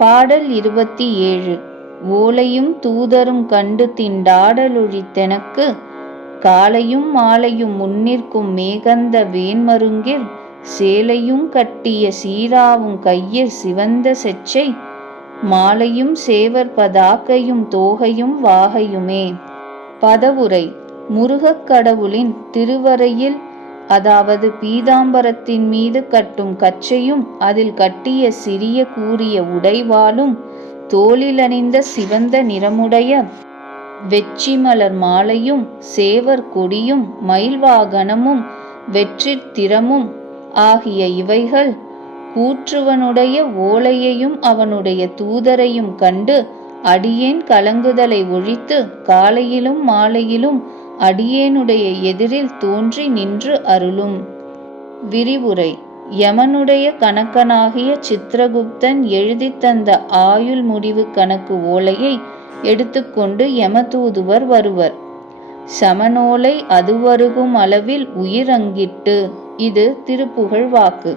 பாடல் 27. ஓலையும் தூதரும் கண்டு திண்டாடலொழித்தெனக்கு காலையும் மாலையும் முன்னிற்கும் மேகந்த வேன்மருங்கிற் சேலையும் கட்டிய சீராவும் கையிற் சிவந்த செச்சை மாலையும் சேவர் பதாகையும் தோகையும் வாகையுமே. பதவுரை. முருகக் கடவுளின் திருவரையில், அதாவது பீதாம்பரத்தின் மீது கட்டும் கச்சையும் அதில் கட்டிய சிறிய கூரிய உடைவாளும் தோளிலணிந்த சிவந்த நிறமுடைய வெச்சிமலர் மாலையும் சேவர் கொடியும் மயில்வாகனமும் வெற்றித் திறமும் ஆகிய இவைகள் கூற்றுவனுடைய ஓலையையும் அவனுடைய தூதரையும் கண்டு அடியேன் கலங்குதலை ஒழித்து காலையிலும் மாலையிலும் அடியேனுடைய எதிரில் தோன்றி நின்று அருளும். விரிவுரை. யமனுடைய கணக்கனாகிய சித்திரகுப்தன் எழுதித் தந்த ஆயுள் முடிவு கணக்கு ஓலையை எடுத்துக்கொண்டு யமதூதுவர் வருவர். சமனோலை அதுவருகும் அளவில் உயிரங்கிட்டு. இது திருப்புகழ் வாக்கு.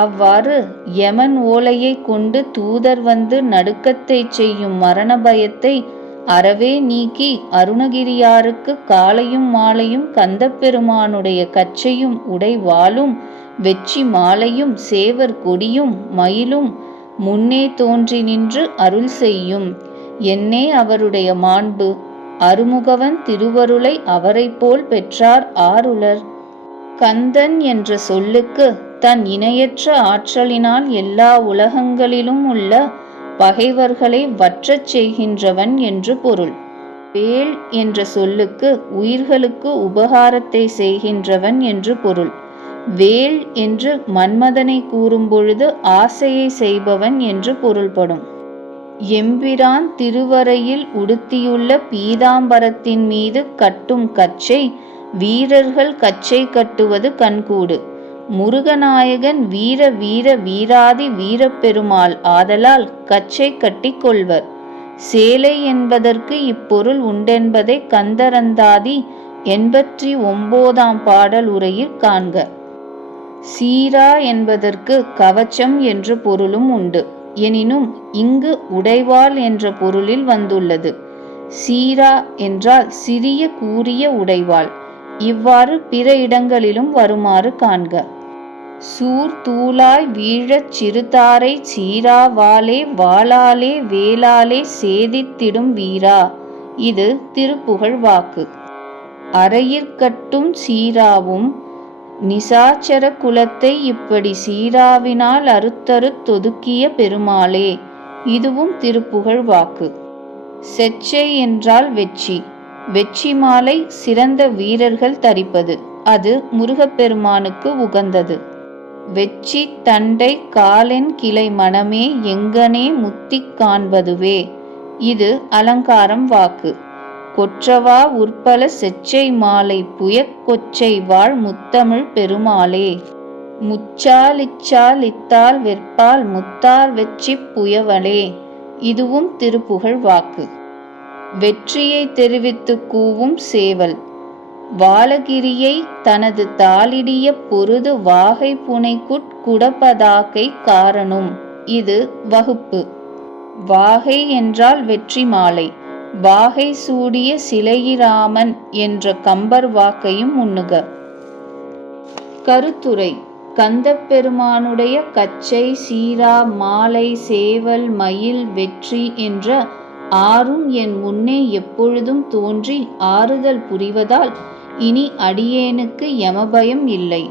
அவ்வாறு யமன் ஓலையை கொண்டு தூதர் வந்து நடுக்கத்தைச் செய்யும் மரண பயத்தை அறவே நீக்கி அருணகிரியாருக்கு காலையும் மாலையும் கந்தப்பெருமானுடைய கச்சையும் உடைவாளும் வெச்சி மாலையும் சேவர் கொடியும் மயிலும் முன்னே தோன்றி நின்று அருள் செய்யும். என்னே அவருடைய மாண்பு! அருமுகவன் திருவருளை அவரைப்போல் பெற்றார் ஆருலர். கந்தன் என்ற சொல்லுக்கு தன் இணையற்ற ஆற்றலினால் எல்லா உலகங்களிலும் உள்ள பகைவர்களை வற்றச் செய்கின்றவன் என்று பொருள். வேள் என்ற சொல்லுக்கு உயிர்களுக்கு உபகாரத்தை செய்கின்றவன் என்று பொருள். வேள் என்று மன்மதனை கூறும்பொழுது ஆசையை செய்பவன் என்று பொருள்படும். எம்பிரான் திருவரையில் உடுத்தியுள்ள பீதாம்பரத்தின் மீது கட்டும் கச்சை வீரர்கள் கச்சை கட்டுவது கண்கூடு. முருகநாயகன் வீர வீர வீராதி வீரப்பெருமாள் ஆதலால் கச்சை கட்டி கொள்வர். சேலை என்பதற்கு இப்பொருள் உண்டென்பதை கந்தரந்தாதி 89ஆம் பாடல் உரையில் காண்க. சீரா என்பதற்கு கவச்சம் என்ற பொருளும் உண்டு. எனினும் இங்கு உடைவாள் என்ற பொருளில் வந்துள்ளது. சீரா என்றால் சிறிய கூரிய உடைவாள். இவ்வாறு பிற இடங்களிலும் வருமாறு காண்க. சூர் தூளாய் வீழச் சிறுதாரை சீரா வாளே வாளாலே வேளாலே சேதித்திடும் வீரா. இது திருப்புகழ் வாக்கு. அறையிற்கட்டும் சீராவும் நிசாச்சர குலத்தை இப்படி சீராவினால் அறுத்தறுத்தொதுக்கிய பெருமாளே. இதுவும் திருப்புகழ் வாக்கு. செச்சை என்றால் வெச்சி. வெச்சி மாலை சிறந்த வீரர்கள் தரிப்பது. அது முருகப்பெருமானுக்கு உகந்தது. வெச்சி தண்டை காலென் கிளை மணமே எங்கனே முத்திக் காண்பதுவே. இது அலங்காரம் வாக்கு. கொற்றவா உற்பல செச்சை மாலை புயக் கொச்சை வாழ் முத்தமிழ் பெருமாளே. முச்சால் இச்சால் இத்தால் வெற்பால் முத்தார் வெச்சிப் புயவளே. இதுவும் திருப்புகழ் வாக்கு. வெற்றியை தெரிவித்து கூவும் சேவல். வாலகிரியை தனது தாளிடிய பொருது வாகை புனைக்குட் குடபதாகை காரனும். இது வகுப்பு. வாகை என்றால் வெற்றி மாலை. வாகை சூடிய சிலையிராமன் என்ற கம்பர் வாக்கையும் உண்ணுக. கருத்துரை. கந்தப்பெருமானுடைய கச்சை சீரா மாலை சேவல் மயில் வெற்றி என்ற ஆறும் என் முன்னே எப்பொழுதும் தோன்றி ஆறுதல் புரிவதால் இனி அடியேனுக்கு யமபயம் இல்லை.